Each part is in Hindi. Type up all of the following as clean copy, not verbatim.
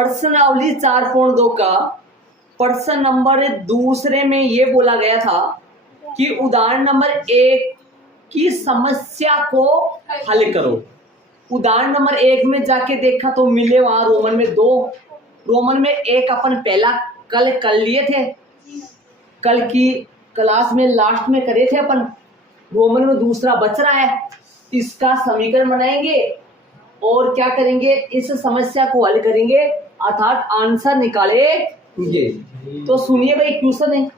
प्रश्नावली 4.2 का प्रश्न नंबर दूसरे में ये बोला गया था कि उदाहरण नंबर 1 की समस्या को हल करो। उदाहरण नंबर 1 में जाके देखा तो मिले वहां रोमन में 2, रोमन में 1 अपन पहला कल कर लिए थे, कल की क्लास में लास्ट में करे थे अपन। रोमन में दूसरा बच रहा है, इसका समीकरण बनाएंगे और क्या करेंगे, इस समस्या को हल करेंगे अर्थात आंसर निकालेंगे। तो सुनिए भाई, क्वेश्चन है,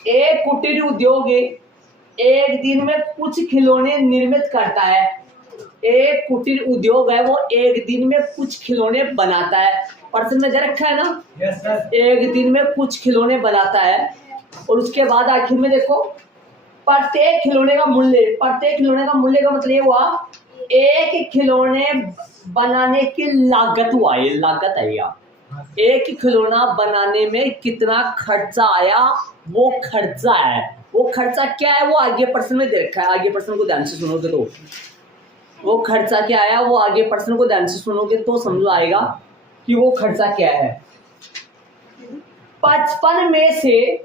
एक कुटीर उद्योग एक दिन में कुछ खिलौने निर्मित करता है। एक कुटीर उद्योग है, वो एक दिन में कुछ खिलौने बनाता है। प्रश्न में दे रखा है ना, यस सर। एक दिन में कुछ खिलौने बनाता है और उसके बाद आखिर में देखो प्रत्येक खिलौने का मूल्य, प्रत्येक खिलौने का मूल्य का मतलब ये हुआ एक खिलौने बनाने की लागत हुआ, ये लागत है या एक खिलौना बनाने में कितना खर्चा आया, वो खर्चा है। वो खर्चा क्या है वो आगे प्रश्न में दे रखा है, आगे प्रश्न को ध्यान से सुनोगे तो वो खर्चा क्या आया, वो आगे प्रश्न को ध्यान से सुनोगे तो समझ आएगा कि वो खर्चा क्या है। 55 में से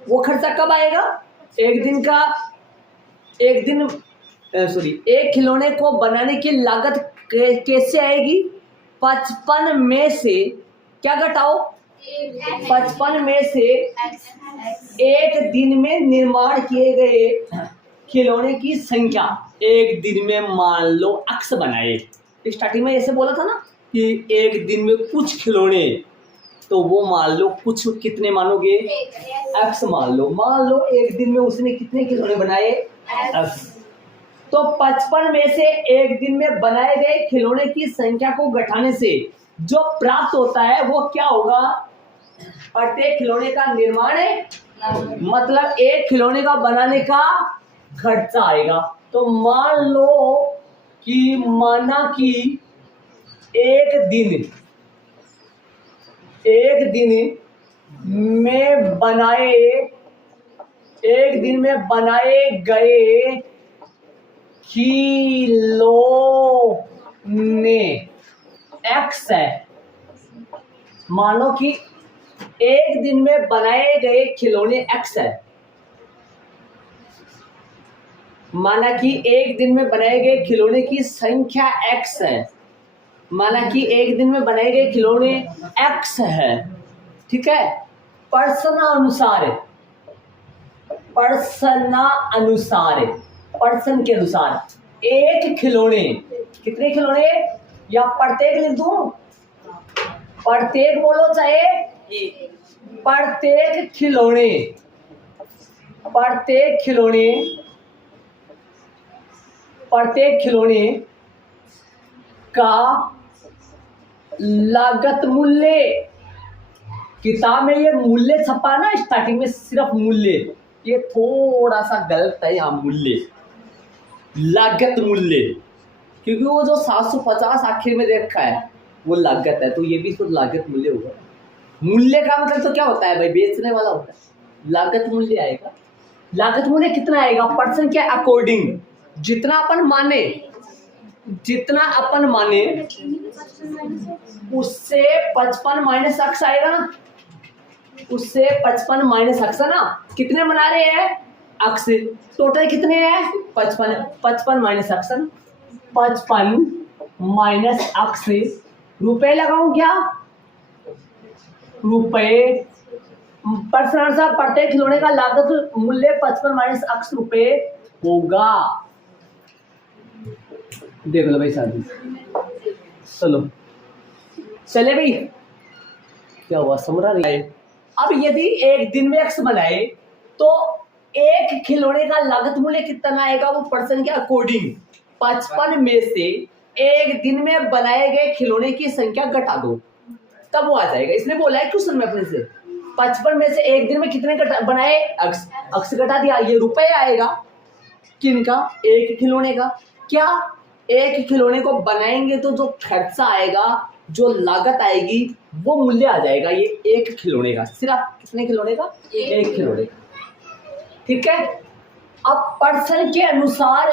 वो खर्चा कब आएगा, एक दिन का, एक खिलौने को बनाने की लागत कैसे आएगी, 55 में से क्या घटाओ, 55 में से एक दिन में निर्माण किए गए खिलौने की संख्या। एक दिन में मान लो अक्स बनाए, स्टार्टिंग में ऐसे बोला था ना कि एक दिन में कुछ खिलौने, तो वो मान लो कुछ कितने मानोगे, एक्स मान लो एक दिन में उसने कितने खिलौने बनाए, एक्स। तो 55 में से एक दिन में बनाए गए खिलौने की संख्या को घटाने से जो प्राप्त होता है वो क्या होगा, प्रत्येक खिलौने का निर्माण है, मतलब एक खिलौने का बनाने का खर्चा आएगा। तो मान लो कि माना कि एक दिन में बनाए गए खिलौने एक्स है। मानो कि एक दिन में बनाए गए खिलौने एक्स है, माना कि एक दिन में बनाए गए खिलौने की संख्या एक्स है, माना कि एक दिन में बनाए गए खिलौने एक्स है, ठीक है। प्रश्न के अनुसार एक खिलौने, कितने खिलौने, या प्रत्येक लिख दूं, प्रत्येक बोलो चाहे प्रत्येक खिलौने का लागत मूल्य, किताब में ये मूल्य छपा ना स्टार्टिंग में, सिर्फ मूल्य, ये थोड़ा सा गलत है यहाँ, मूल्य लागत मूल्य, क्योंकि वो जो 750 आखिर में रखा है वो लागत है, तो ये भी तो लागत मूल्य होगा। मूल्य का मतलब तो क्या होता है भाई, बेचने वाला होता है, लागत मूल्य आएगा। लागत मूल्य कितना आएगा, पर्सन के अकॉर्डिंग, जितना अपन माने उससे 55 माइनस अक्स आएगा ना, उससे 55 माइनस अक्स है ना, कितने बना रहे हैं अक्स, टोटल कितने हैं 55 माइनस अक्स, 55 माइनस अक्स, रुपए लगाऊं क्या, रुपए, प्रश्नानुसार प्रत्येक खिलौने का लागत मूल्य 55 माइनस अक्स रुपए होगा। देख लो भाई शादी, चले भाई, क्या हुआ समझ रहा है। अब यदि एक दिन में एक्स बनाए तो एक खिलौने का लागत मूल्य कितना आएगा, वो पर्सन के अकॉर्डिंग 55 में से एक दिन में बनाए गए खिलौने की संख्या घटा दो, तब वो आ जाएगा। इसने बोला है क्वेश्चन में अपने से 55 में से एक दिन में कितने बनाए, अक्स घटा दिया, ये रुपए आएगा, किनका, एक खिलौने का। क्या एक खिलौने को बनाएंगे तो जो खर्चा आएगा, जो लागत आएगी, वो मूल्य आ जाएगा, ये एक खिलौने का, सिर्फ कितने खिलौने का, एक खिलौने का, ठीक है। अब पर्सन के अनुसार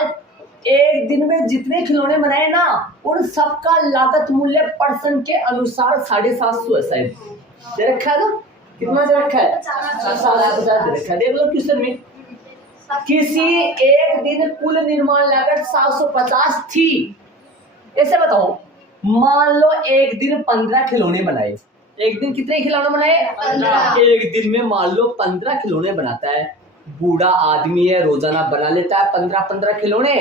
एक दिन में जितने खिलौने बनाए ना उन सबका लागत मूल्य % के अनुसार 750 है शायद दे रखा है ना। कितना दे रखा है? 750 दे रखा है। देख लो क्वेश्चन में, किसी एक दिन कुल निर्माण लागत 750 थी। ऐसे बताओ, मान लो एक दिन 15 खिलौने बनाए। एक दिन कितने खिलौने बनाए? 15। एक दिन में मान लो 15 खिलौने बनाता है। बूढ़ा आदमी है, रोजाना बना लेता है 15 खिलौने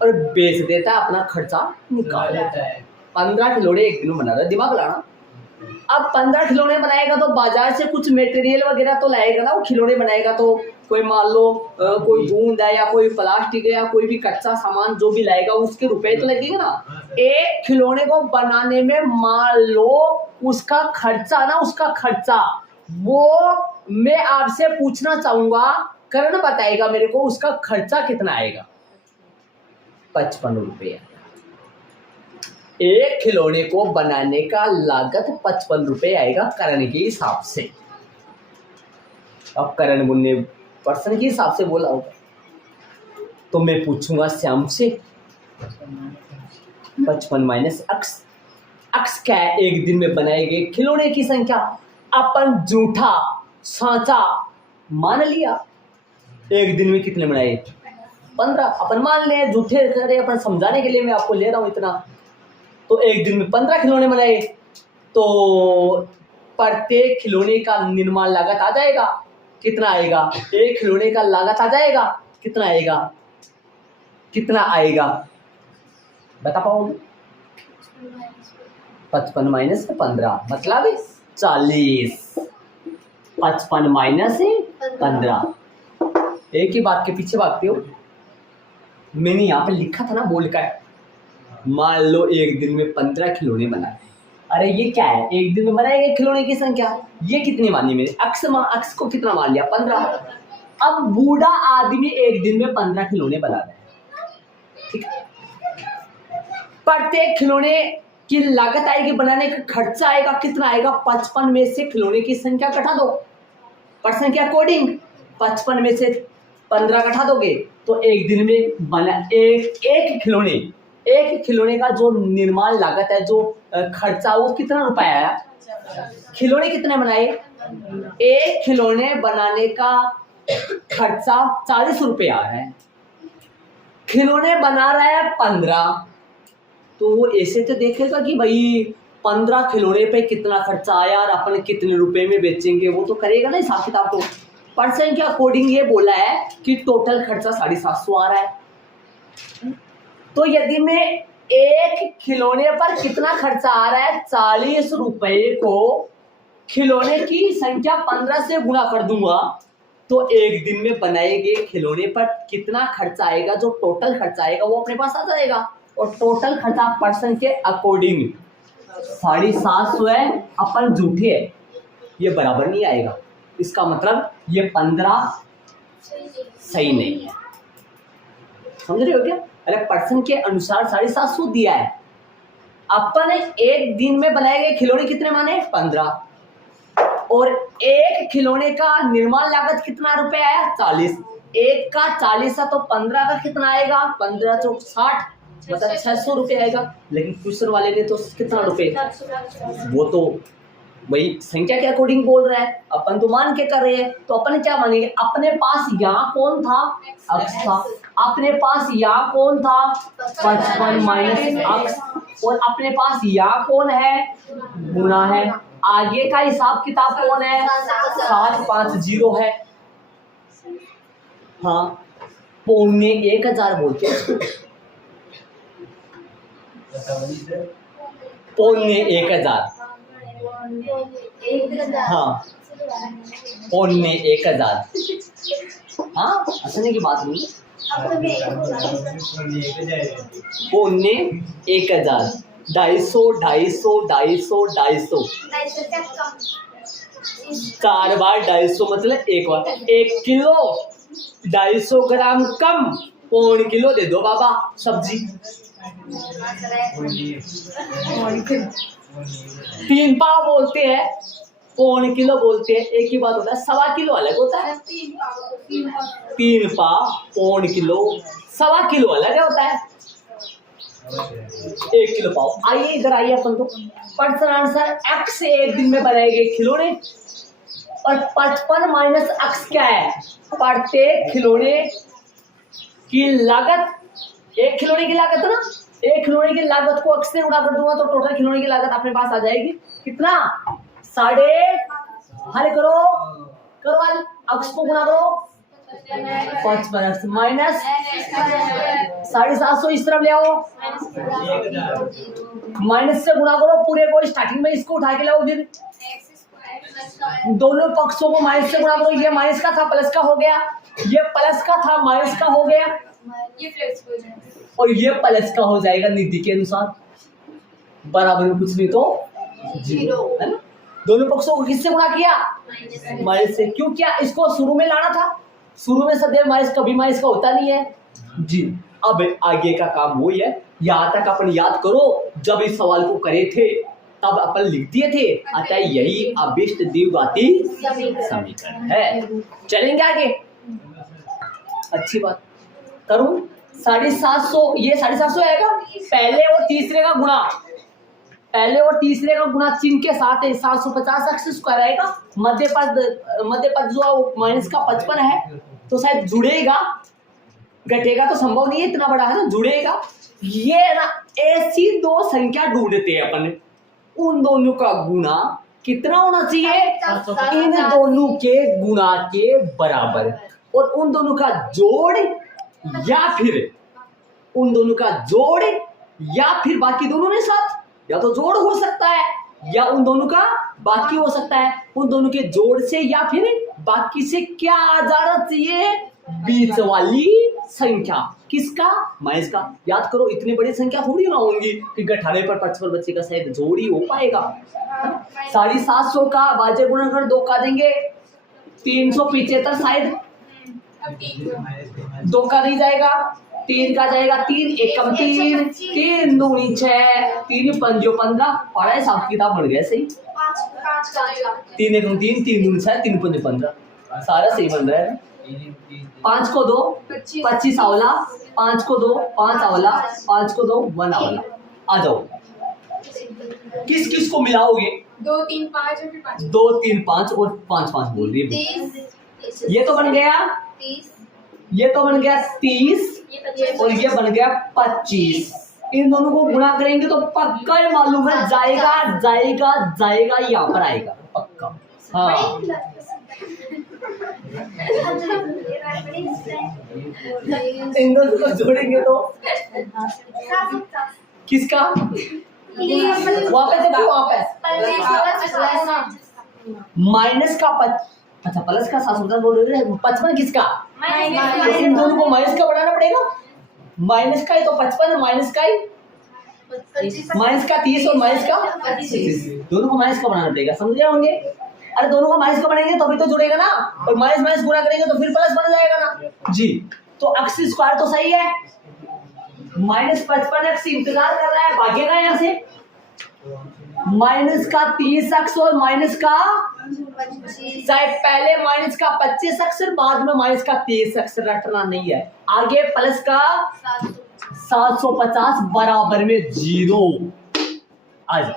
और बेच देता है, अपना खर्चा निकाल लेता है। 15 खिलौने एक दिन में बना रहा है, दिमाग लगाना। अब 15 खिलौने बनाएगा तो बाजार से कुछ मटेरियल वगैरह तो लाएगा ना। वो खिलौने बनाएगा तो कोई मान लो कोई बूंद है या कोई प्लास्टिक है या कोई भी कच्चा सामान जो भी लाएगा उसके रुपए तो लगेगा ना। एक खिलौने को बनाने में मान लो उसका खर्चा ना, उसका खर्चा वो मैं आपसे पूछना चाहूंगा, करण बताएगा मेरे को उसका खर्चा कितना आएगा। 55 रुपये। एक खिलौने को बनाने का लागत 55 रुपये आएगा करण के हिसाब से। अब करण मुन्ने पर्सन के हिसाब से बोला होगा तो मैं पूछूंगा श्याम से 55 माइनस अक्स। अक्स क्या है? एक दिन में बनाए गए खिलौने की संख्या। अपन झूठा सांचा मान लिया। एक दिन में कितने बनाए? 15। अपन मान ले झूठे करे, अपन समझाने के लिए मैं आपको ले रहा हूं इतना। तो एक दिन में 15 खिलौने बनाए तो प्रत्येक खिलौने का निर्माण लागत आ जाएगा। कितना आएगा? एक खिलौने का लागत आ जाएगा। कितना आएगा? कितना आएगा बता पाओ? 55 माइनस 15 मतलब 40। 55 माइनस 15। एक ही बात के पीछे भागते हो। मैंने यहाँ पे लिखा था ना, बोल का है। मान लो एक दिन में 15 खिलौने बनाए। अरे ये क्या है? एक दिन में बनाए गए खिलौने की संख्या। ये कितनी मानी मैंने? अक्स को कितना मान लिया? 15। अब बूढ़ा आदमी एक दिन में 15 खिलौने बना रहा है, ठीक है। प्रत्येक खिलौने की लागत आएगी, बनाने का खर्चा आएगा। कितना आएगा? 55 में से खिलौने की संख्या घटा दो % के अकॉर्डिंग। 55 में से 15 घटा दोगे तो एक दिन में बना एक खिलौने का जो निर्माण लागत है, जो खर्चा, वो कितना रुपए आया? खिलौने कितने बनाए? एक खिलौने बनाने का खर्चा 40 रुपए आ रहा है। खिलौने बना रहा है 15, तो वो ऐसे तो देखेगा कि भाई 15 खिलौने पे कितना खर्चा आया और अपन कितने रुपए में बेचेंगे, वो तो करेगा ना हिसाब किताब। तो % के अकॉर्डिंग ये बोला है कि टोटल खर्चा 750 आ रहा है। तो यदि मैं एक खिलौने पर कितना खर्चा आ रहा है 40 रुपए को खिलौने की संख्या 15 से गुणा कर दूंगा तो एक दिन में बनाए गए खिलौने पर कितना खर्चा आएगा, जो टोटल खर्चा आएगा वो अपने पास आ जाएगा। और टोटल खर्चा % के अकॉर्डिंग 750 है, अपन झूठे है, ये बराबर नहीं आएगा। इसका मतलब ये 15 सही नहीं है। समझ रहे हो क्या? अरे % के अनुसार 750 दिया है। अपन एक दिन में बनाए गए खिलौने कितने माने? 15। और एक खिलौने का निर्माण लागत कितना रुपए आया? 40। एक का 40 है तो 15 का कितना आएगा? 15 चौक 60, मतलब 600 रुपए आएगा। लेकिन क्वेश्चन वाले ने तो कितना रुपए, वो तो वही संख्या के अकॉर्डिंग बोल रहा है, अपन तो मान के कर रहे हैं। तो अपन क्या मानेंगे? अपने पास यहाँ कौन था? अक्स था। अपने पास यहाँ कौन था? 55 माइनस अक्स। और अपने पास यहाँ कौन है? गुना है। आगे का हिसाब किताब कौन है? 750 है। हाँ, 15,000 बोलते हैं। 15,000। हाँ, 15,000। हाँ, हंसने की बात नहीं। 15,000। 250 4 बार 250 मतलब एक बार। 1 किलो 250 ग्राम कम, 1.5 किलो दे दो बाबा सब्जी। 3 पाव बोलते हैं पौन किलो बोलते हैं, एक ही बात होता है। सवा किलो अलग होता है, 3 पाव, पौन किलो, सवा किलो अलग होता है, 1 किलो पाव। आइए इधर आइए, अपन तो पर्सन आंसर x एक दिन में बनाएंगे खिलौने, और 55 माइनस x क्या है? प्रत्येक खिलौने की लागत, एक खिलौने की लागत है ना, एक खिलौने की लागत को x से गुणा कर दूंगा तो टोटल खिलौने की लागत अपने पास आ जाएगी कितना? 7.5, हल करो करो हल, x को गुणा करो 55 माइनस 750, इस तरफ ले आओ, माइनस से गुणा करो पूरे को, स्टार्टिंग में इसको उठा के लाओ, फिर दोनों पक्षों को माइनस से गुणा करो। ये माइनस का था प्लस का हो गया, ये प्लस का था माइनस का हो गया, ये प्लस हो जाएगा और ये प्लस का हो जाएगा नीति के अनुसार, बराबर में कुछ नहीं तो 0 है ना। दोनों पक्षों को किससे गुणा किया? माइनस से। क्यों किया? इसको शुरू में लाना था, शुरू में सदैव माइनस, कभी माइनस का होता नहीं है जी। अब आगे का काम वही है, यहाँ तक अपन याद करो, जब इस सवाल को करे थे तब अपन लिख दिए थे, अतः यही अभिष्ट द्विघाती समीकरण है। चलेंगे आगे, अच्छी बात। करूं 750, ये 750 आएगा, पहले और तीसरे का गुणा, पहले और तीसरे का गुणा चिन्ह के साथ है, 750 x स्क्वायर आएगा, मध्य पद जो माइनस का 55 है तो शायद जुड़ेगा, घटेगा तो संभव नहीं है, इतना बड़ा है ना, जुड़ेगा। ये ना ऐसी दो संख्या ढूंढते हैं अपन, उन दोनों का गुणा कितना होना चाहिए? इन दोनों के गुणा के बराबर, और उन दोनों का जोड़, या फिर उन दोनों का जोड़, या फिर बाकी दोनों में साथ, या तो जोड़ हो सकता है या उन दोनों का बाकी हो सकता है। उन दोनों के जोड़ से या फिर बाकी से क्या आ जाना चाहिए? बीच वाली संख्या। किसका? माइनस का। याद करो, इतनी बड़ी संख्या थोड़ी ना होंगी कि गठाने पर 55 बच्चे का शायद जोड़ ही हो पाएगा। 750 का बाजे गुणा कर 2 का देंगे 375, शायद 2 का नहीं जाएगा, 3 का जाएगा, 3 एकम 3, 3 दूनी 6, 3 पंजो 15, पढ़ा है, हिसाब किताब बढ़ गया सही। 3 एकम 3, 3 दूनी 6, 3 पंजो 15, सारा सही बन रहा है। 5 को 2 25 आवला, 5 को 2 5 आवला, 5 को 2 1 आवला। आ जाओ, किस किस को मिलाओगे? 2 3 5 और फिर 5, 2 3 5 और 5 5 बोल रही है। ये तो बन गया 30, ये तो बन गया 30 और ये बन गया 25। इन दोनों को गुणा करेंगे तो पक्का ही मालूम है, जाएगा जाएगा जाएगा, यहाँ पर आएगा पक्का। हाँ, इन दोनों को जोड़ेंगे तो किसका? वापस देखो, वापस माइनस का अच्छा प्लस का 750 बोल रहे हैं, 55 किसका? तो इन दोनों को माइनस का बढ़ाना पड़ेगा, माइनस का ही तो 55, माइनस का ही, माइनस का 30 और माइनस का 25, दोनों को माइनस का बनाना पड़ेगा, समझ रहे होंगे? अरे दोनों का माइनस का बनाएंगे तभी तो जुड़ेगा ना, और माइनस माइनस गुणा करेंगे तो फिर प्लस बन जाएगा ना जी। तो x स्क्वायर तो सही है, माइनस 55x इंतजार कर रहा है, भागेगा यहाँ से, माइनस का 30x और माइनस का, चाहे पहले माइनस का 25x बाद में माइनस का 30x रटना नहीं है, आगे प्लस का 750 बराबर में 0 आ जाए।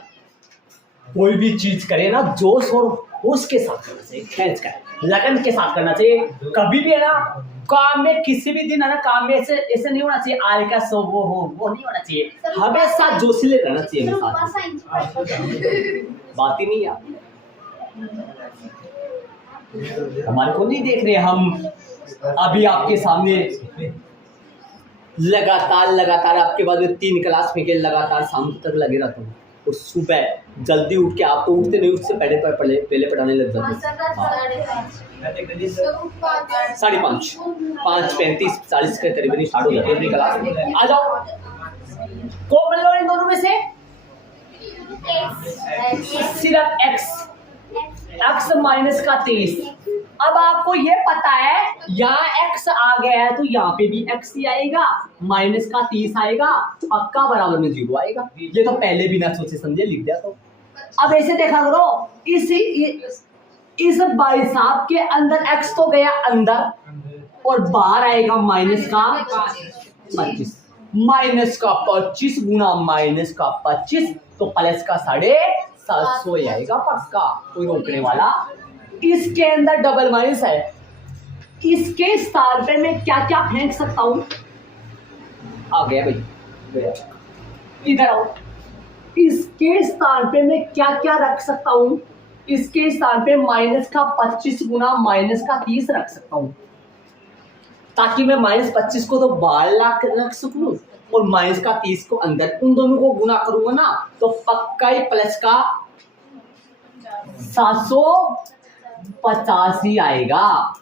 कोई भी चीज करे ना जोश और उसके साथ करना चाहिए, खींच कर लगन के साथ करना चाहिए। कभी भी है ना काम में, किसी भी दिन है ना काम में ऐसे नहीं होना चाहिए आल का सो वो नहीं होना चाहिए, हमेशा जोशीले रहना चाहिए। बात ही नहीं यार, हमारे को नहीं देख रहे, हम अभी आपके सामने लगातार आपके बाद में 3 क्लास में के लगातार शाम तक लगे रहता हूँ, तो सुबह जल्दी उठ के, आप तो उठते नहीं, उससे पहले पढ़ाने लग जाते हैं। 5:30 5:35 40 के करीब स्टार्ट हो जाती है अपनी क्लास। आ जाओ, कॉमन लो इन दोनों में से सिर्फ x माइनस का 30। अब आपको ये पता है यहाँ x आ गया है तो यहाँ पे भी x ही आएगा, माइनस का 30 आएगा, पक्का बराबर में 0 आएगा। ये तो पहले बिना सोचे समझे लिख दिया। तो अब ऐसे देखा करो, इस भाई साहब के अंदर x तो गया अंदर और बाहर आएगा माइनस का 25, माइनस का 25 गुना माइनस का 25 तो प्लस का 750 आएगा पक्का, कोई रोकने वाला। इसके अंदर डबल माइनस है, इसके स्थान पे मैं क्या क्या फेंक सकता हूं? आ गया भाई, इधर आओ। इसके स्थान पे मैं क्या क्या रख सकता हूं? इसके स्थान पे माइनस का 25 गुना माइनस का 30 रख सकता हूं, ताकि मैं माइनस 25 को तो बाहर रख सकूं और माइनस का 30 को अंदर। उन दोनों को गुना करूंगा ना तो पक्का ही प्लस का 750 ही आएगा।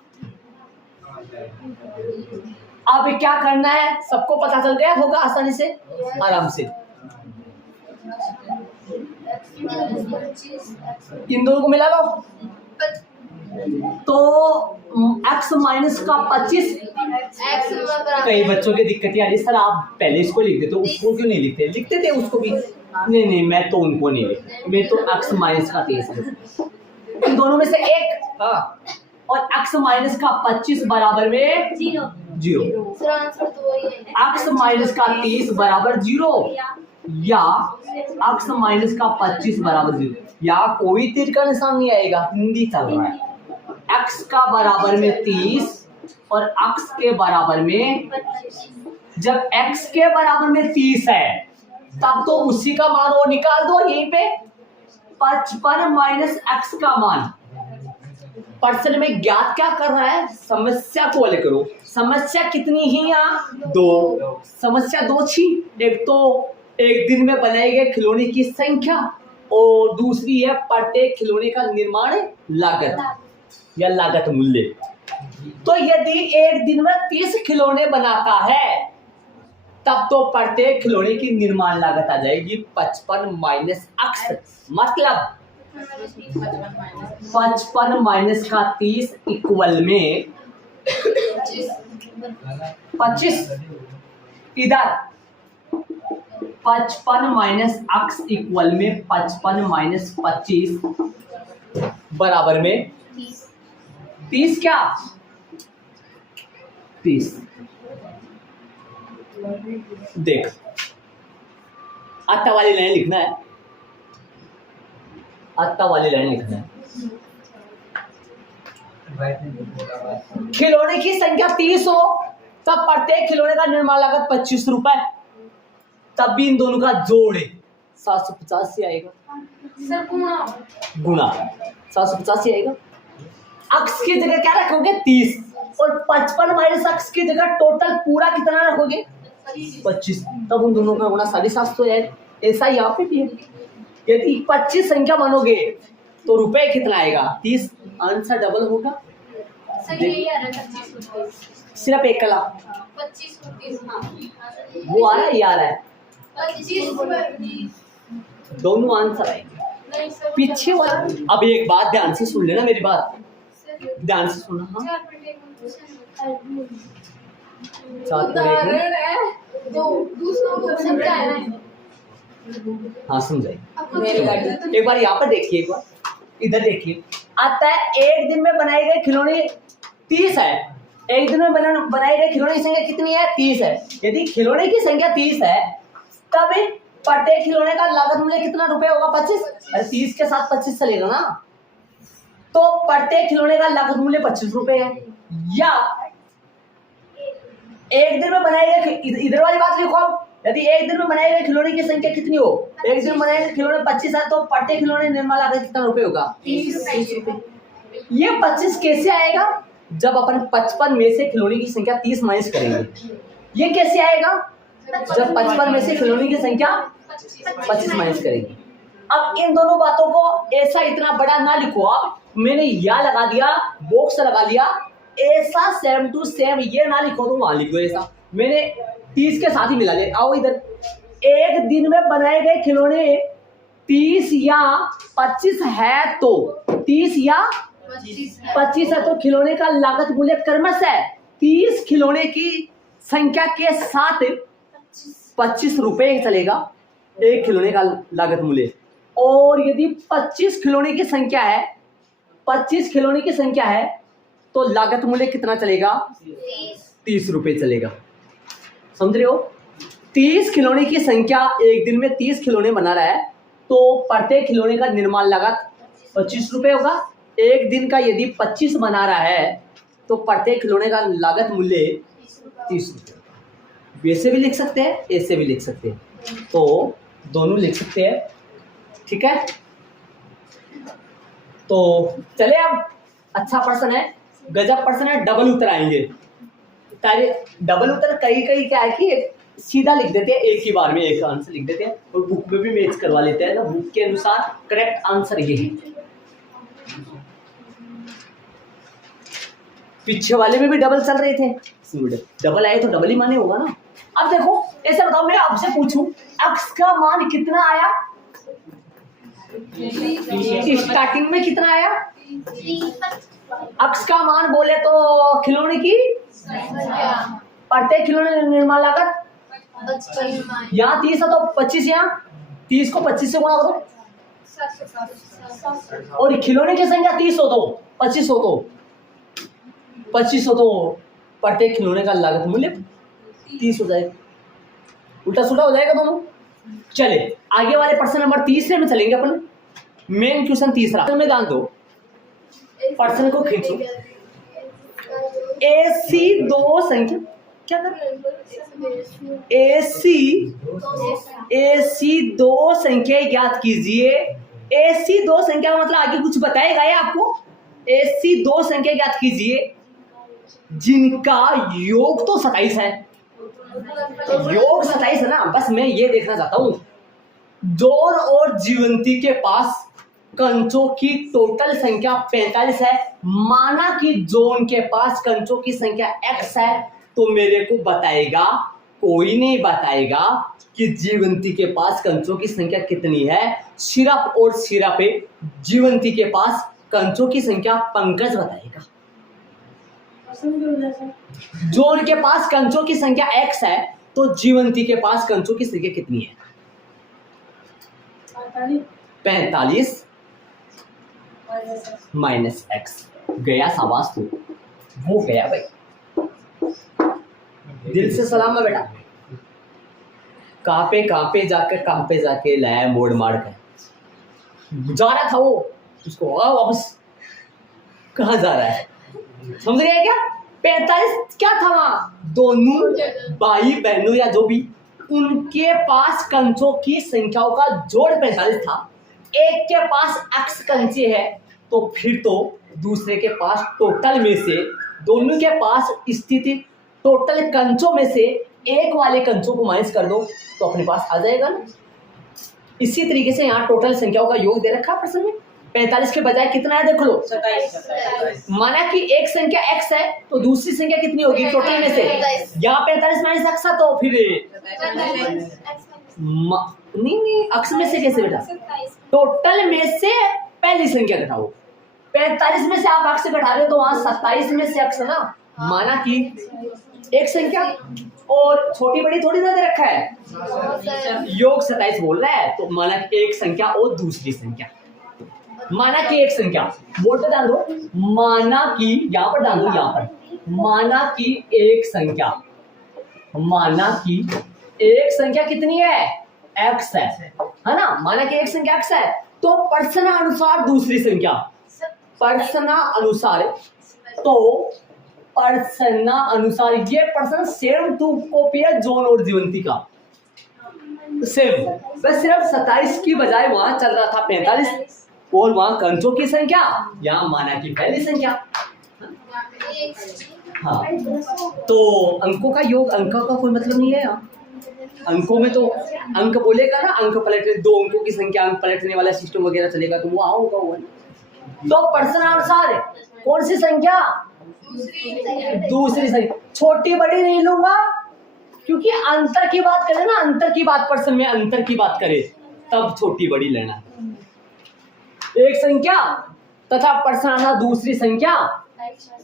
अब क्या करना है, सबको पता चल गया होगा आसानी से, आराम से। इन दोनों को मिला लो तो x माइनस का 25। कई बच्चों की दिक्कत आ रही, सर आप पहले इसको लिख देते, उसको क्यों नहीं लिखते? लिखते थे उसको भी। नहीं मैं तो उनको नहीं लिख, मैं तो x माइनस का 30 इन दोनों में से एक, हाँ, और x माइनस का 25 बराबर में 0। x माइनस का 30 बराबर 0 या x माइनस का 25 बराबर 0, या कोई तीर का निशान नहीं आएगा, हिंदी चल रहा है। x का बराबर में 30 और x के बराबर में, जब x के बराबर में 30 है तब तो उसी का मान वो निकाल दो यहीं पे, 55 माइनस x का मान। प्रश्न में ज्ञात क्या कर रहा है? समस्या को हल करो। समस्या कितनी ही यहाँ? 2 समस्या 2 थी। एक तो एक दिन में बनाए गए खिलौने की संख्या और दूसरी है प्रत्येक खिलौने का निर्माण लागत या लागत मूल्य। तो यदि एक दिन में 30 खिलौने बनाता है तब तो प्रत्येक खिलौने की निर्माण लागत आ जाएगी 55 माइनस x, मतलब 55 माइनस का 30 इक्वल में 25। इधर 55 माइनस x इक्वल में 55 माइनस 25 बराबर में 30। क्या 30? देख, आटा वाली लाइन लिखना है, आटा वाली लाइन लिखना है। खिलौने की संख्या 30 हो तब प्रत्येक खिलौने का निर्माण लागत 25 रुपए, तब भी इन दोनों का जोड़ 750 से आएगा। सर गुना 750 से आएगा। x की जगह क्या रखोगे? 30 और 55 माइनस x की जगह टोटल पूरा कितना रखोगे? 25, तब उन दोनों का गुना 750 है। ऐसा ही यहाँ पे भी है। यदि 25 संख्या मानोगे तो रुपए कितना आएगा? 30, आंसर डबल होगा। सर यही आ रहा है 25 रुपए, सिर्फ एक कला 25 रुपए, वो आ रहा है, ये आ रहा है, 25 रुपए दोनों आंसर आएंगे पीछे वाला। अब एक बात ध्यान से सुन लेना, मेरी बात ध्यान से सुनना। हाँ, उदाहरण है दो दूसरों को समझाना है। हाँ समझाइए। एक बार यहाँ पर देखिए, एक बार इधर देखिए। आता है एक दिन में बनाए गए खिलौने 30 है। एक दिन में बनाए गए खिलौने की संख्या कितनी है? 30 है। यदि खिलौने की संख्या 30 है तब प्रत्येक खिलौने का लागत मूल्य कितना रुपए होगा? 25। अरे 30 के साथ 25 चलेगा ना, तो प्रत्येक खिलौने का लागत मूल्य 25 रुपए है। या एक दिन में बनाए गए, इधर वाली बात लिखो। यदि एक दिन में बनाए गए खिलौने की संख्या कितनी हो? एक दिन में बनाए गए खिलौने 25 है तो प्रत्येक खिलौने निर्माण लागत कितना रुपए होगा? 30 रुपए। ये 25 कैसे आएगा? जब अपन 55 में से खिलौने की संख्या 30 माइनस करेंगे। ये कैसे आएगा? जब 55 में से खिलौने की संख्या 25 माइनस करेंगे। अब इन दोनों बातों को ऐसा इतना बड़ा ना लिखो आप, मैंने या लगा दिया, बॉक्स लगा लिया, ऐसा सेम टू सेम ये ना लिखो तो वहां लिख दो ऐसा। मैंने 30 के साथ ही मिला लिया। आओ इधर, एक दिन में बनाए गए खिलौने 30 या 25 है तो 30 या 25 है तो खिलौने का लागत मूल्य क्रमश है 30 खिलौने की संख्या के साथ 25 रुपए चलेगा एक खिलौने का लागत मूल्य। और यदि 25 खिलौने की संख्या है, 25 खिलौने की संख्या है तो लागत मूल्य कितना चलेगा? 30 रुपए चलेगा। समझ रहे हो? 30 खिलौने की संख्या, एक दिन में 30 खिलौने बना रहा है तो प्रत्येक खिलौने का निर्माण लागत 25 रुपए होगा। एक दिन का यदि 25 बना रहा है तो प्रत्येक खिलौने का लागत मूल्य 30 रुपए। वैसे भी लिख सकते हैं, ऐसे भी लिख सकते हैं, तो दोनों लिख सकते हैं। ठीक है, तो चले अब अच्छा प्रश्न है, गजब प्रश्न है, डबल उत्तर आएंगे। डबल उत्तर कई क्या है कि सीधा लिख देते हैं, एक ही बार में एक आंसर लिख देते हैं और बुक में भी मैच करवा लेते हैं ना, बुक के अनुसार करेक्ट आंसर ये है। पीछे वाले में भी डबल चल रहे थे, डबल आए तो डबल ही माने होगा ना। अब देखो ऐसे बताओ, मैं आपसे पूछूं x का मान कितना आया? स्टार्टिंग में कितना आया? x का मान बोले तो खिलौने की प्रत्येक खिलौने निर्माण लागत यहाँ 30 है तो 25, यहाँ 30 को 25 से गुणा करो और खिलौने की संख्या 30 हो तो 25 हो तो प्रत्येक खिलौने का लागत मूल्य 30 हो जाएगा। उल्टा सुल्टा हो जाएगा दोनों। चले आगे वाले प्रश्न नंबर 30 में चलेंगे अपन। मेन क्वेश्चन तीसरा में ध्यान दो, प्रश्न को खींचो। ऐसी दो संख्या क्या कर ऐसी दो संख्या ज्ञात कीजिए। ऐसी दो संख्या का मतलब आगे कुछ बताएगा ये आपको। ऐसी दो संख्या ज्ञात कीजिए जिनका योग तो 27 है। योग 27 है ना, बस मैं ये देखना चाहता हूं। जोर और जीवंती के पास कंचों की टोटल संख्या 45 है। माना कि जोन के पास कंचों की संख्या x है, तो मेरे को बताएगा, कोई नहीं बताएगा कि जीवंती के पास कंचों की संख्या कितनी है। सिर्फ और सिर्फ जीवंती के पास कंचों की संख्या पंकज बताएगा। जोन के पास कंचों की संख्या x है तो जीवंती के पास कंचों की संख्या कितनी है? 45 माइनस एक्स। गया शाबाश तू, वो गया भाई, दिल से सलाम है बेटा। कहाँ पे जाके लाया मोड़ मार कर जा रहा था वो, उसको वापस कहाँ जा रहा है, समझ गया क्या? 45 क्या था वहां? दोनों भाई बहनों या जो भी, उनके पास कंचों की संख्याओं का जोड़ 45 था। एक के पास x कंचे है तो फिर तो दूसरे के पास टोटल में से, दोनों के पास स्थिति टोटल कंचों में से एक वाले कंचों को माइनस कर दो तो अपने पास आ जाएगा ना। इसी तरीके से यहाँ टोटल संख्याओं का योग दे रखा है प्रश्न में। 45 के बजाय कितना है देख लो, 27। माना कि एक संख्या x है तो दूसरी संख्या कितनी होगी टोटल में से? यहाँ 45 माइनस x है तो फिर नहीं x में से कैसे बेटा? टोटल में से पहली संख्या घटाओ। 45 में से आप x घटा रहे हो तो वहां 27 में से x है ना। माना कि एक संख्या और छोटी बड़ी थोड़ी ना दे रखा है, योग 27 बोल रहा है, तो माना कि एक संख्या और दूसरी संख्या। माना कि एक संख्या बोल पे डाल दो, माना कि यहाँ पर डाल दो, यहाँ पर माना कि एक संख्या, माना कि एक संख्या कितनी है? x है ना। माना कि एक संख्या x है तो पर्सना अनुसार दूसरी संख्या, पर्सना अनुसार, तो पर्सना अनुसार ये पर्सन सेम टू कॉपी है जोन और जीवंती का, सेम। बस सिर्फ 27 की बजाय वहां चल रहा था 45 और वहां कंचों की संख्या, यहाँ माना की पहली संख्या। हाँ, तो अंकों का योग, अंकों का कोई मतलब नहीं है यहाँ। अंकों में तो अंक बोलेगा ना, अंक पलटने, दो अंकों की संख्या अंक पलटने वाला सिस्टम वगैरह चलेगा तो वो होगा वो। तो पर्सन अनुसार कौन सी संख्या? दूसरी संख्या। छोटी बड़ी नहीं लूंगा क्योंकि अंतर की बात करें ना, अंतर की बात, पर्सन में अंतर की बात करें तब छोटी बड़ी लेना। एक संख्या तथा पर्सन आना दूसरी संख्या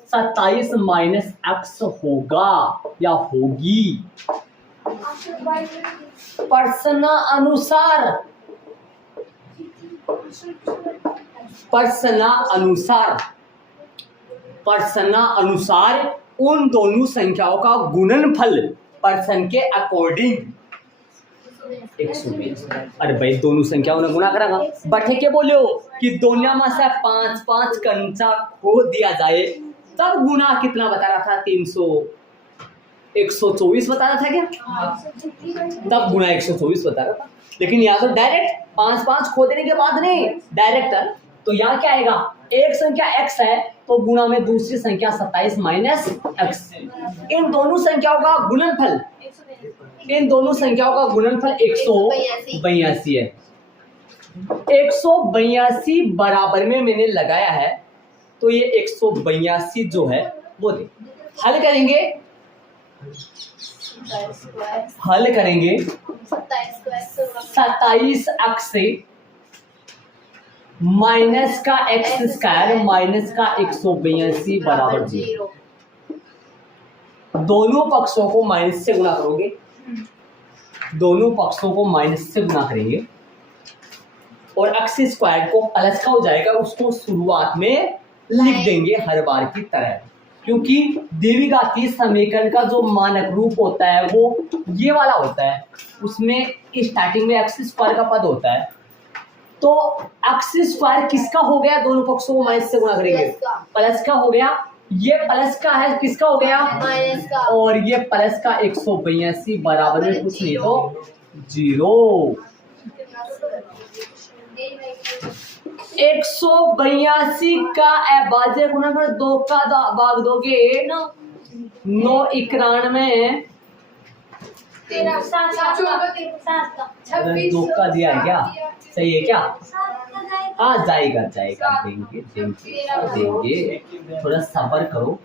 27 माइनस x होगा या होगी। पर्सन अनुसार प्रश्नानुसार उन दोनों संख्याओं का गुणनफल प्रश्न के अकॉर्डिंग 120। अरे भाई दोनों संख्याओं ने गुणा करेगा बैठे के बोले हो कि दोनों में से 5-5 कंचा खो दिया जाए तब गुणा कितना बता रहा था 124 बता रहा था क्या? तब गुणा 124 बता रहा था, लेकिन यहाँ तो डायरेक्ट 5-5 खो देने के बाद नहीं डायरेक्ट। तो यहाँ क्या आएगा, एक संख्या x है तो गुणा में दूसरी संख्या 27 माइनस x। इन दोनों संख्याओं का गुणनफल 182 है। 182 बराबर में मैंने लगाया है, तो ये 182 जो है वो दे हल करेंगे 27x से माइनस का x स्क्वायर माइनस का 182 बराबर 0। दोनों पक्षों को माइनस से गुणा करोगे, दोनों पक्षों को माइनस से गुणा करेंगे और x स्क्वायर को प्लस का हो जाएगा, उसको शुरुआत में लिख देंगे हर बार की तरह, क्योंकि द्विघातीय समीकरण का जो मानक रूप होता है वो ये वाला होता है, उसमें स्टार्टिंग में x स्क्वायर का पद होता है। तो x स्क्वायर किसका हो गया, दोनों पक्षों को माइनस से गुणा करेंगे, प्लस का हो गया, ये प्लस का है, किसका हो गया माइनस का, और ये प्लस का 182 बराबर में कुछ नहीं तो 0। 182 का अभाज्य गुणनफल 2 का भाग दोगे 9 91 2 का दिया है क्या, सही है क्या? हाँ जाएगा देंगे थोड़ा सब्र करो।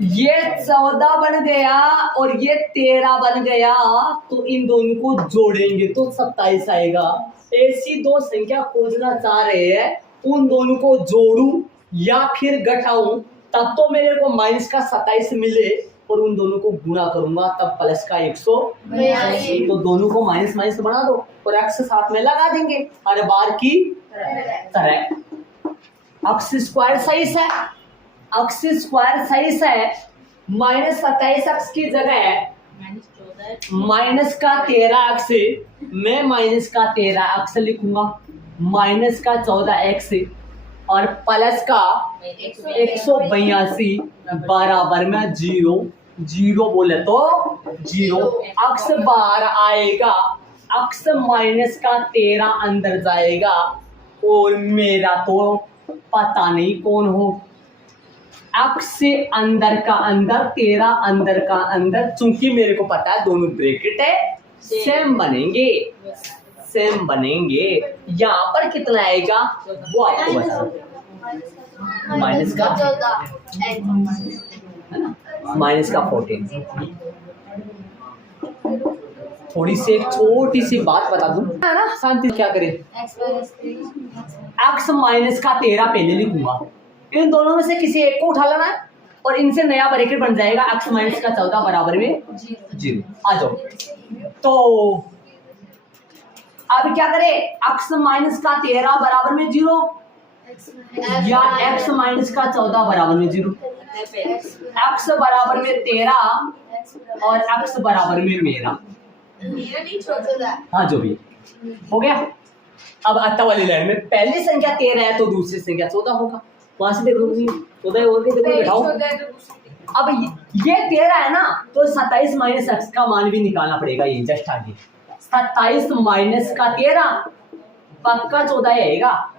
ये 14 बन गया और ये 13 बन गया, तो इन दोनों को जोड़ेंगे तो 27 आएगा। ऐसी दो संख्या खोजना चाह रहे हैं, उन दोनों को जोड़ूं या फिर घटाऊं, तब तो मेरे को माइनस का 27 मिले और उन दोनों को गुणा करूंगा तब प्लस का 182। तो दोनों को माइनस माइनस बना दो और x साथ में लगा देंगे हर बार की तरह। x स्क्वायर सही है, x स्क्वायर सही है, माइनस 27x की जगह है माइनस का 13x, मैं माइनस का 13x लिखूंगा, माइनस का 14x और प्लस का 182 बराबर में 0 बोले तो 0। x बाहर आएगा, x माइनस का 13 अंदर जाएगा और मेरा तो पता नहीं कौन हो। x से अंदर का अंदर 13 अंदर का अंदर, चूंकि मेरे को पता है दोनों ब्रैकेट है सेम बनेंगे। यहाँ पर कितना आएगा वो आपको बता दो, माइनस का है ना, माइनस का 14। थोड़ी सी एक छोटी सी बात बता दूं है ना, शांति क्या करें, x माइनस का 13 पहले लिखूंगा, इन दोनों में से किसी एक को उठा लेना है और इनसे नया ब्रैकेट बन जाएगा x माइनस का 14 बराबर में 0। आ जाओ, तो अब क्या करें, x माइनस का 13 बराबर में 0 या x माइनस का 14 बराबर में 0, x बराबर में 13 और x बराबर में मेरा हाँ जो भी हो गया। अब अत्ता वाली लाइन में पहली संख्या 13 है तो दूसरी संख्या 14 होगा, वहां से देख लो 14 और के देखो बैठाओ। अब ये 13 है ना, तो 27 माइनस x का मान भी निकालना पड़ेगा, ये जस्ट आगे 27 माइनस का 13 पक्का 14 आएगा,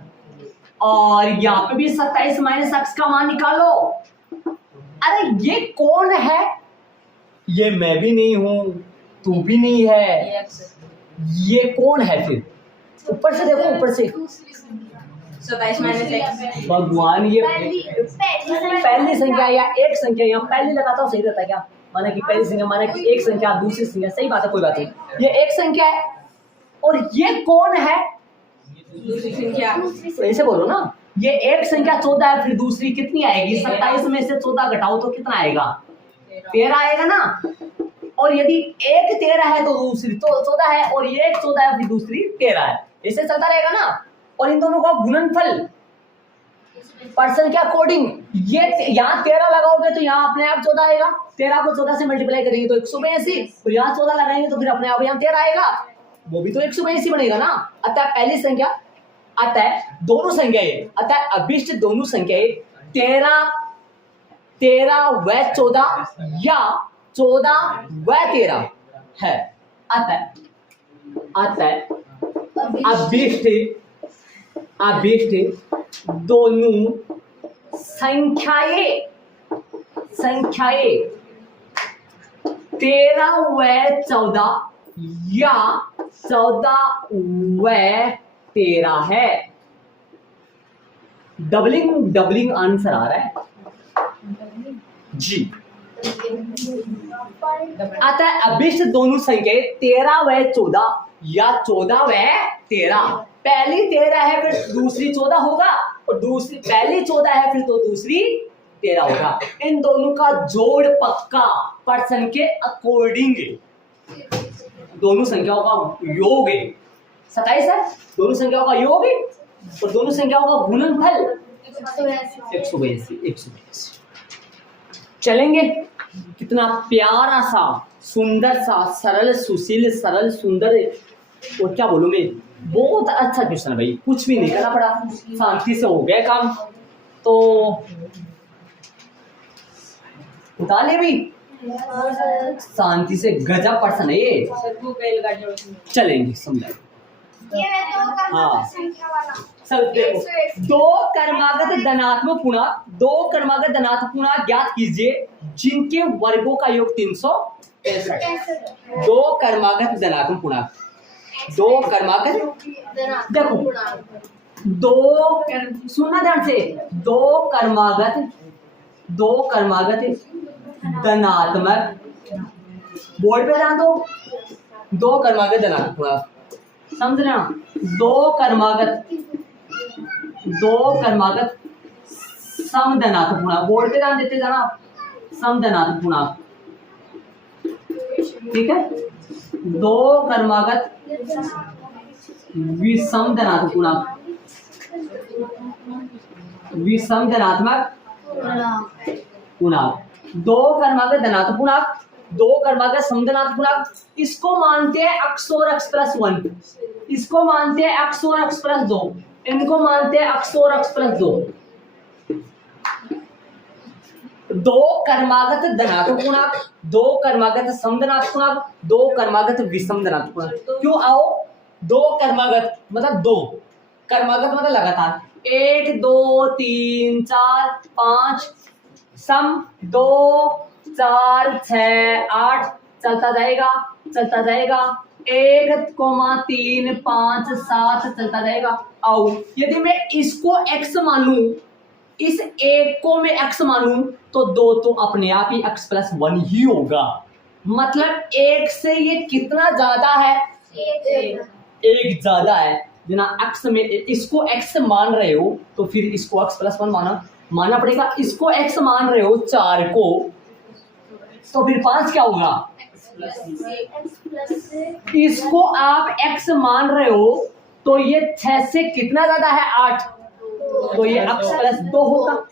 और यहाँ पे भी 27 माइनस x का मान निकालो। अरे ये कौन है, ये मैं भी नहीं हूं, तू भी नहीं है, ये कौन है फिर? ऊपर से देखो, ऊपर से 27 माइनस x भगवान, ये पहली संख्या या एक संख्या, यहाँ पहले लगाता हूँ सही रहता है क्या, माना कि पहली संख्या माना कि एक संख्या दूसरी संख्या, सही बात है कोई बात नहीं, ये एक संख्या है और ये कौन है दूसरी संख्या, तो ऐसे बोलो ना, ये एक संख्या 14 है, फिर दूसरी कितनी आएगी, 27 में से 14 घटाओ तो कितना आएगा 13 आएगा ना, और यदि एक 13 है तो दूसरी तो 14 है, और ये एक 14 है फिर दूसरी 13 है, ऐसे चलता रहेगा ना। और इन दोनों का गुणनफल पर्सन के अकॉर्डिंग, ये यहाँ 13 लगाओगे तो यहाँ अपने आप 14 आएगा, 13 को 14 से मल्टीप्लाई करेंगे तो 182, और यहाँ 14 लगाएंगे तो फिर अपने आप यहाँ 13 आएगा, वो भी तो 182 बनेगा ना। अतः पहली संख्या, अतः दोनों संख्याएं, अतः अभिष्ट दोनों संख्याएं 13 व 14 या 14 व 13 है। अतः अभिष्ट दोनों संख्याएं 13 व 14 या 14 व 13 है। डबलिंग आंसर आ रहा है जी। अतः अभिष्ट दोनों संख्याएं 13 व 14 या 14 व 13, पहली 13 है फिर दूसरी 14 होगा, और दूसरी पहली 14 है फिर तो दूसरी 13 होगा। इन दोनों का जोड़ पक्का पर्सन के अकॉर्डिंग, दोनों संख्याओं का योग है 27 है, दोनों संख्याओं का योग है, और दोनों संख्याओं का गुणनफल 182। चलेंगे। कितना प्यारा सा, सुंदर सा, सरल सुशील, सरल सुंदर, और क्या बोलूं मैं, बहुत अच्छा क्वेश्चन भाई, कुछ भी नहीं करना पड़ा, शांति से हो गया काम। तो उतार ले भी, शांति से, गजब पर्सन है ये। चलेंगे समझा। हाँ सब देखो, दो कर्मागत धनात्मक पूर्णांक, दो कर्मागत धनात्मक पूर्णांक ज्ञात कीजिए जिनके वर्गों का योग 363। दो कर्मागत धनात्मक पूर्णांक, दो कर्मागत, देखो दो, सुनना ध्यान से, दो कर्मागत धनात्मक, बोर्ड पे ध्यान दो, दो कर्मागत धनात्मक पूर्णांक, समझ रहे ना, दो कर्मागत समधनात्मक पूर्णांक, बोर्ड पे ध्यान देते जाना, समधनात्मक पूर्णांक, ठीक है। दो कर्मागत विषम धनात्मक पूर्णांक, विषम धनात्मक पूर्णांक, दो कर्मागत धनात्मक पूर्णांक, दो कर्मागत समधनात्मक पूर्णांक, इसको मानते हैं x और x प्लस 1, इसको मानते हैं x और x प्लस 2, इनको मानते हैं x और x प्लस 2। दो कर्मागत धनात्मक पूर्णांक, दो कर्मागत समधनात्मक पूर्णांक, दो कर्मागत विषम धनात्मक पूर्णांक। क्यों आओ, दो कर्मागत मतलब दो कर्मागत मतलब लगातार, 1 2 3 4 5, सम 2 4 6 8, चलता जाएगा 1 3 5 7 चलता जाएगा। आओ, यदि मैं इसको x मानूं, इस एक को मैं x मानूं, तो दो तो अपने आप ही x प्लस 1 ही होगा। मतलब एक से ये कितना ज्यादा है, एक ज्यादा है। बिना x में, इसको x मान रहे हो तो फिर इसको x प्लस 1 मानना पड़ेगा। इसको x मान रहे हो 4 को, तो फिर 5 क्या होगा, इसको आप x मान रहे हो तो ये 6 से कितना ज्यादा है, 8, तो ये x प्लस 2 होगा।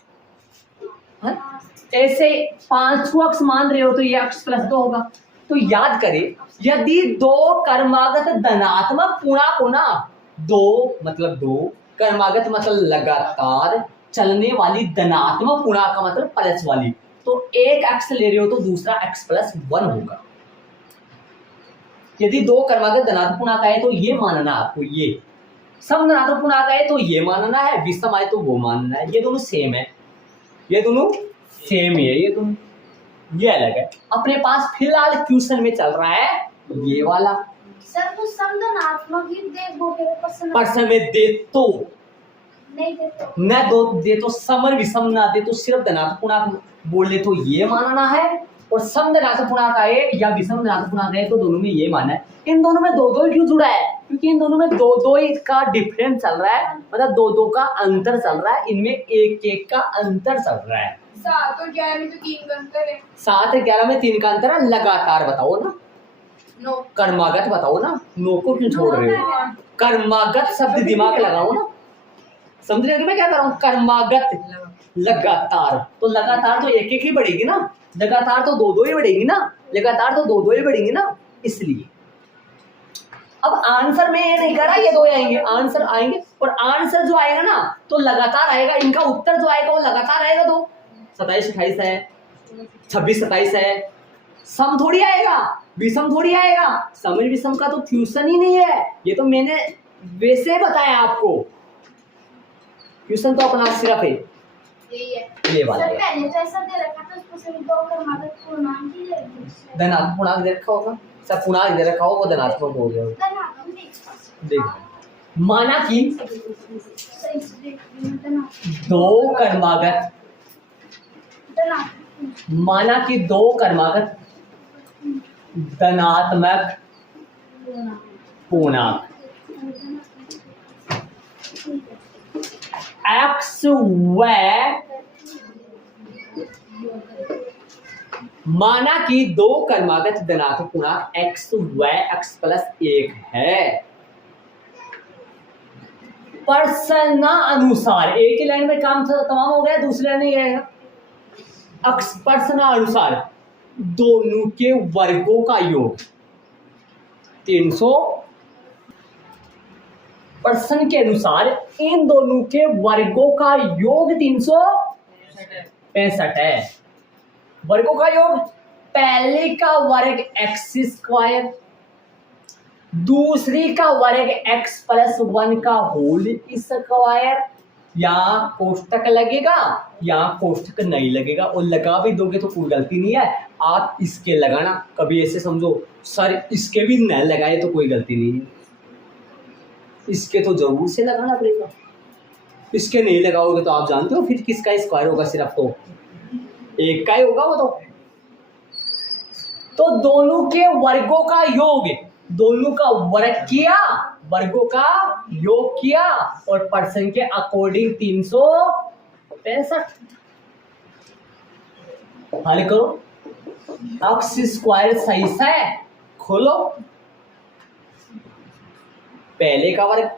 ऐसे 5 को x मान रहे हो तो ये x प्लस 2 होगा। तो याद करें, यदि दो कर्मागत धनात्मक पूर्णांक हो ना, दो मतलब दो, कर्मागत मतलब लगातार चलने वाली, धनात्मक पूर्णांक का मतलब प्लस वाली, तो एक x ले रहे हो तो दूसरा x प्लस 1 होगा। यदि दो कर्मागत धनात्मक पूर्णांक आए तो ये मानना आपको, ये समधनात्मक पूर्णांक आए तो ये मानना है, विषम आए तो वो मानना है। ये दोनों सेम है, ये दोनों सेम ही है, ये दोनों, ये अलग है। अपने पास फिलहाल क्वेश्चन में चल रहा है ये वाला। सर तो समधनात्मक ही देखोगे, पर्सन में दे तो नहीं दे तो, न दो दे तो समर विषम ना दे तो सिर्फ धनात्मक पूर्णांक बोल ले तो ये मानना है, और समधनात्मक आए या विषमधनात्मक आए तो दोनों में ये माना है इन दोनों में दो दो ही क्यों जुड़ा है, क्योंकि इन दोनों में दो दो ही का डिफरेंस चल रहा है, मतलब दो दो का अंतर चल रहा है, इनमें एक एक का अंतर चल रहा है। 7 और 11 में तो 3 का अंतर है। 7 और 11 में 3 का अंतर है। लगातार बताओ ना, 9 कर्मागत बताओ ना, नो को क्यों छोड़ रहे हो? कर्मागत शब्द दिमाग लगाओ ना, समझ रहे हो मैं क्या कर रहा हूँ? कर्मागत लगातार, तो लगातार तो एक एक ही बढ़ेगी ना, लगातार तो दो दो ही बढ़ेगी ना, लगातार तो दो दो ही बढ़ेगी ना, इसलिए अब आंसर में ये नहीं करा ये दो आएंगे, आंसर आएंगे और आंसर जो आएगा ना तो लगातार आएगा, इनका उत्तर जो आएगा वो लगातार आएगा। तो 27 28 है, 26 27 है, सम थोड़ी आएगा, विषम थोड़ी आएगा। सम विषम का तो फ्यूशन ही नहीं है, ये तो मैंने वैसे बताया आपको, फ्यूशन तो अपना सिर्फ है यही है। ये वाला सर है। पहले तो ऐसा दे रखा था उसको सिर्फ 2 क्रमागत पूर्णांक ही दे धनात्मक पूर्णांक दे रखा होगा, सब पूर्णांक दे रखा होगा, वो धनात्मक हो गया। धनात्मक देख माना कि सही दो कर्मागत, माना कि दो कर्मागत धनात्मक पूर्णांक x व, माना कि दो कर्मागत धनात्मक पूर्णांक x व x प्लस 1 है। प्रश्नानुसार, एक ही लाइन में काम तमाम हो गया, दूसरी लाइन नहीं आएगा। प्रश्नानुसार दोनों के वर्गों का योग 300, प्रश्न के अनुसार इन दोनों के वर्गों का योग 365 है। वर्गों का योग, पहले का वर्ग एक्स स्क्वायर, दूसरी का वर्ग x प्लस 1 का होल स्क्वायर। यहाँ कोष्टक लगेगा, यहाँ कोष्टक नहीं लगेगा, और लगा भी दोगे तो कोई गलती नहीं है, आप इसके लगाना। कभी ऐसे समझो सर इसके भी न लगाए तो कोई गलती नहीं है, इसके तो जरूर से लगाना पड़ेगा, इसके नहीं लगाओगे तो आप जानते हो फिर किसका स्क्वायर होगा, सिर्फ तो एक का ही होगा वो तो दोनों के वर्गों का योग, दोनों का वर्ग किया, वर्गों का योग किया और परसेंट के अकॉर्डिंग 365। हल करो, एक्स स्क्वायर सही है, खोलो, पहले का वर्ग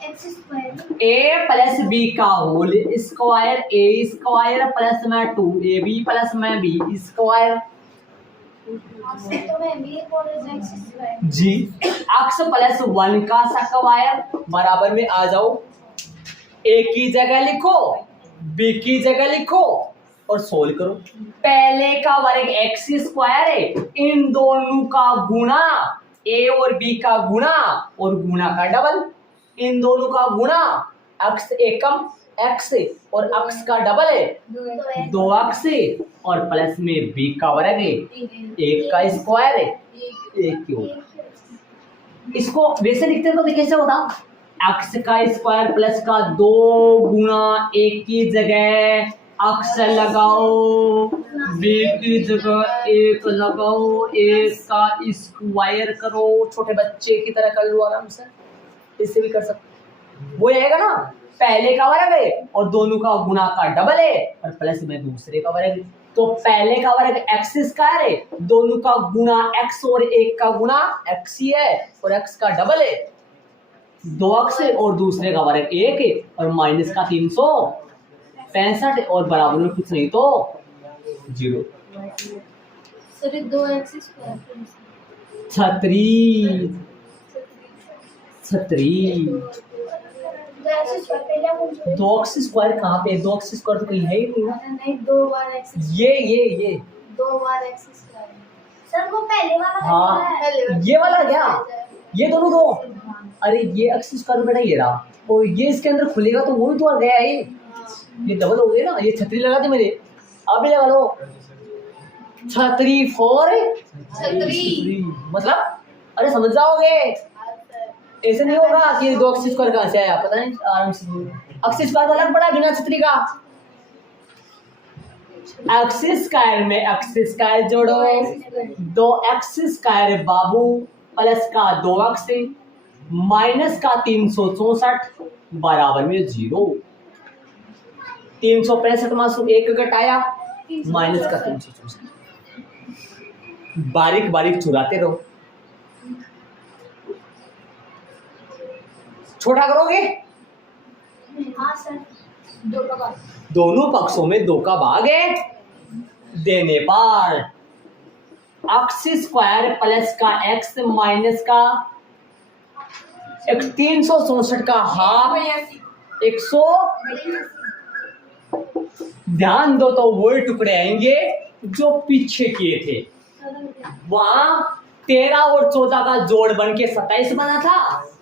एक्स स्क्वायर ए प्लस बी का होल स्क्वायर, ए स्क्वायर प्लस में 2ab प्लस में बी स्क्वायर तो मैं भी कॉलेज एक्स स्क्वायर जी, एक्स प्लस 1 का स्क्वायर बराबर में आ जाओ, ए की जगह लिखो, बी की जगह लिखो और सोल्व करो। पहले का वर्ग एक्स स्क्वायर है, इन दोनों का गुणा, ए और बी का गुणा और गुणा का डबल, इन दोनों का गुणा, एक्स एकम एक्स और एक्स का डबल है 2x और प्लस में बी का वर्ग है, एक का स्क्वायर है, एक क्यों। इसको वैसे लिखते हैं तो कैसे होता, एक्स का स्क्वायर प्लस का 2 गुणा एक की जगह एक्स लगाओ, बी की जगह एक लगाओ, एक का स्क्वायर करो, छोटे बच्चे की तरह कर लो आराम से, इससे भी कर सकते। वो आएगा ना, पहले का वर्ग है और दोनों का गुणा का डबल है और प्लस में दूसरे का वर्ग, तो पहले का वर्ग एक्स स्क्वायर है, दोनों का गुणा एक्स और एक का गुणा एक्स ही है और एक्स का डबल है 2x और दूसरे का वर्ग 1 है और माइनस का 365 और बराबर में कुछ नहीं तो 0। सर 2x स्क्वायर छतरी छतरी 2x स्क्वायर कहाँ पे, 2x स्क्वायर तो कहीं है ही नहीं ना, नहीं 2 बार x ये 2 बार x स्क्वायर सर वो पहले वाला हाँ ये वाला क्या, ये दोनों दो, अरे ये x स्क्वायर बेटा ये रहा और ये इसके अंदर खुलेगा तो वही तो आ गया है, ये डबल हो गया ना, ये छतरी लगा दे मेरे, अब लगा लो छतरी फॉर छतरी मतलब, अरे समझ जाओगे, ऐसे नहीं होगा कि 2x स्क्वायर कहाँ से आया, पता नहीं आराम से x स्क्वायर तो अलग पड़ा बिना छतरी का, एक्स स्क्वायर में एक्स स्क्वायर जोड़ो, 2x² बाबू प्लस का 2x माइनस का 364 बराबर में 0। 365 में से 1 घटाया माइनस का 364। बारीक बारीक चुराते रहो। छोटा करोगे? हाँ सर, 2 का भाग। दोनों पक्षों में 2 का भाग है देने पर x² प्लस का x माइनस का 364 का हाफ 100। ध्यान दो तो वो टुकड़े आएंगे जो पीछे किए थे। वहां 13 और 14 का जोड़ बन के 27 बना था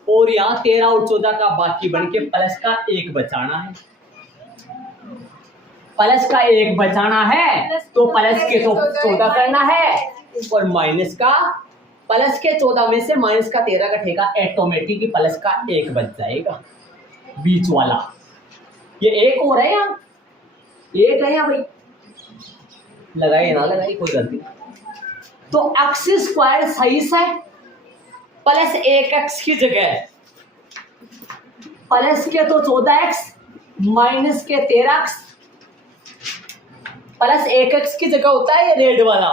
और यहाँ 13 और 14 का बाकी बन के प्लस का 1 बचाना है। प्लस का 1 बचाना है तो प्लस के तो 14 करना है और माइनस का प्लस के 14 में से माइनस का 13 कटेगा, ऑटोमेटिक प्लस का 1 बच जाएगा बीच वाला। ये 1 हो रहा है यहाँ, 1 है यहाँ भाई, लगाइए ना लगाइए कोई गलती। तो x² सही से प्लस 1x की जगह प्लस के तो 14x माइनस के 13x प्लस 1x की जगह होता है ये रेड वाला।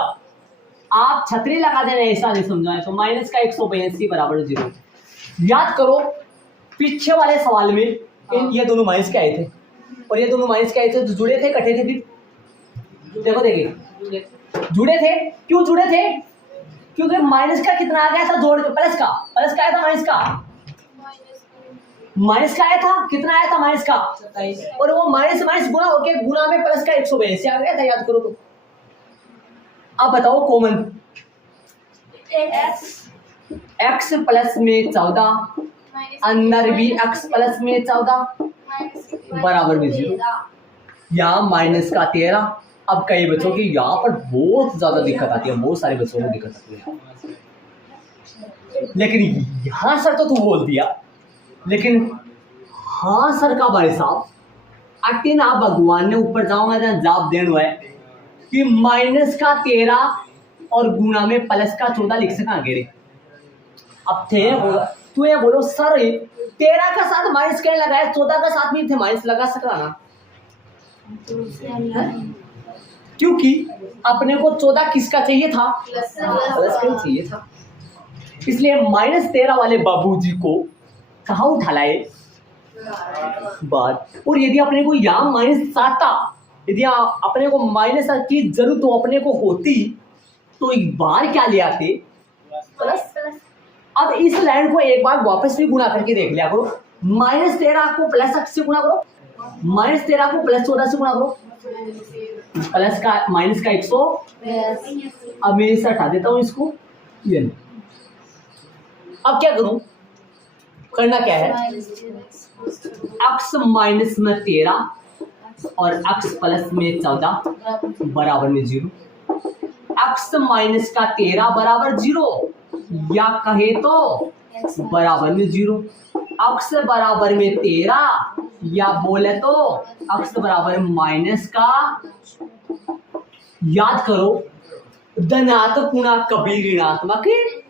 आप छतरी लगा देना ऐसा नहीं समझाए तो माइनस का 182 बराबर 0। याद करो पीछे वाले सवाल में ये दोनों माइनस के आए थे और ये दोनों माइनस के आए थे, तो जुड़े थे कटे थे? फिर देखो देखिए जुड़े थे। क्यों जुड़े थे? क्योंकि माइनस का कितना आ गया था जोड़ के, प्लस का आया था, माइनस का आया था, कितना आया था माइनस का 27 और वो माइनस माइनस गुणा होके गुणा में प्लस का 182 आ गया था। याद करो तो अब बताओ कॉमन x प्लस में 14 अंदर भी x प्लस में 14 बराबर में 0। यहाँ माइनस का 13। अब कई बच्चों की यहाँ पर बहुत ज्यादा दिक्कत आती है, बहुत सारे बच्चों को दिक्कत आती है। लेकिन यहाँ सर तो तू बोल दिया, लेकिन हाँ सर का भाई साहब अटी ना भगवान ने ऊपर जाऊंगा जहाँ जवाब देना हुआ है कि माइनस का 13 और गुणा में प्लस का 14 लिख सका रे। अब थे तू ये बोलो सर 13 का साथ माइनस क्या लगाया, 14 का साथ नहीं थे माइनस लगा सका ना, क्योंकि अपने को 14 किसका चाहिए था, प्लस का चाहिए था। इसलिए -13 वाले बाबूजी को कहाँ उठा लाए बात। और यदि अपने को यहाँ -7 था, यदि अपने को -7 की जरूरत तो अपने को होती तो एक बार क्या ले आते प्लस। अब इस लाइन को एक बार वापस भी गुणा करके देख लिया करो। -13 को प्लस x से गुणा करो, -13 को प्लस 14 से गुणा करो, प्लस का माइनस का 100। अब मैं इसे हटा देता हूँ इसको, ये अब क्या करूं, करना क्या है, x माइनस में 13 और x प्लस में 14 बराबर में 0। x माइनस का 13 बराबर 0 या कहे तो बराबर में 0। x बराबर में 13 या बोले तो x बराबर माइनस का, याद करो धनात्मक गुणा कभी ऋणात्मक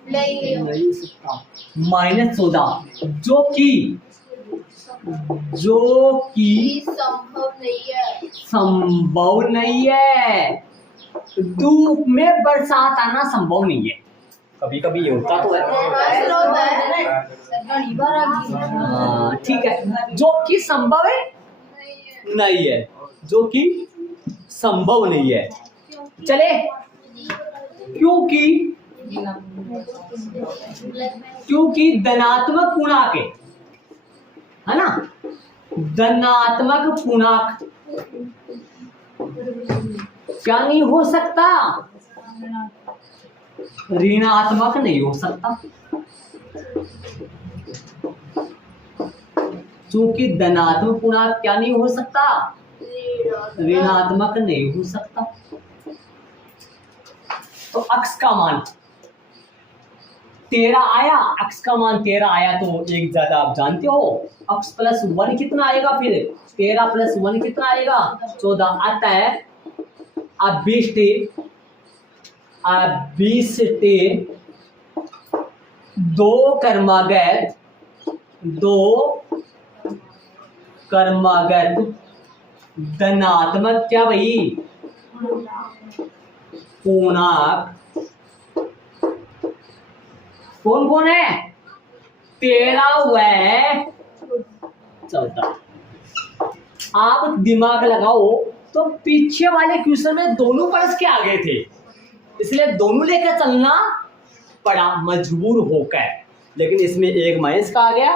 नहीं सकता। -14 जो कि संभव नहीं है। धूप में बरसात आना संभव नहीं है। कभी कभी ये होता तो है, ठीक है। जो कि संभव है नहीं है, जो कि संभव नहीं है। चले क्योंकि धनात्मक पूर्णांक है ना, धनात्मक पूर्णांक क्या नहीं हो सकता, ऋणात्मक नहीं हो सकता। क्योंकि धनात्मक पूर्णांक क्या नहीं हो सकता, ऋणात्मक नहीं हो सकता। तो x का मान 13 आया, x का मान 13 आया तो एक ज्यादा आप जानते हो, x + 1 कितना आएगा, फिर 13 + 1 कितना आएगा 14 आता है। अभिष्टे दो कर्मागत धनात्मक क्या भाई पूर्णांक कौन कौन है 13 व 14। आप दिमाग लगाओ तो पीछे वाले क्वेश्चन में दोनों प्लस के आगे थे, इसलिए दोनों लेकर चलना पड़ा मजबूर होकर, लेकिन इसमें एक माइनस का आ गया।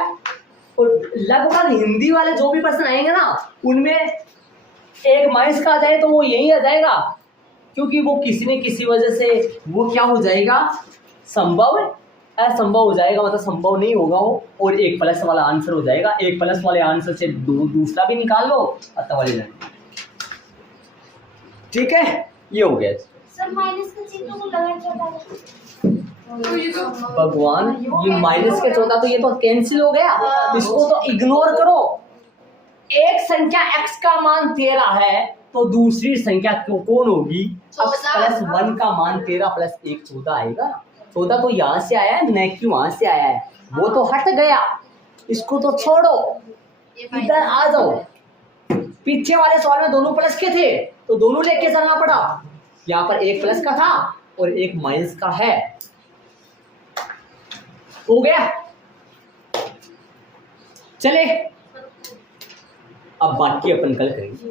और लगभग हिंदी वाले जो भी प्रश्न आएंगे ना उनमें एक माइनस का आ जाए तो वो यही आ जाएगा, क्योंकि वो किसी न किसी वजह से वो क्या हो जाएगा संभव असंभव हो जाएगा, मतलब संभव नहीं होगा वो, और एक प्लस वाला आंसर हो जाएगा। एक प्लस वाले आंसर से दूसरा भी निकाल लो अतः वाले जाए। ठीक है, ये हो गया। सर माइनस का चिन्ह को लगा छोटा भगवान, ये माइनस के 14 तो ये तो कैंसिल हो गया, इसको तो इग्नोर करो। एक संख्या x का मान 13 है तो दूसरी संख्या कौन होगी? x + 1 का मान 13 + 1 14 आएगा। 14 तो यहाँ से आया है, न कि वहां से आया है, वो तो हट गया, इसको तो छोड़ो, इधर आ जाओ। पीछे वाले सवाल में दोनों प्लस के थे तो दोनों लेके चलना पड़ा। यहाँ पर एक प्लस का था और एक माइनस का है। हो गया, चले अब बाकी अपन कल करेंगे।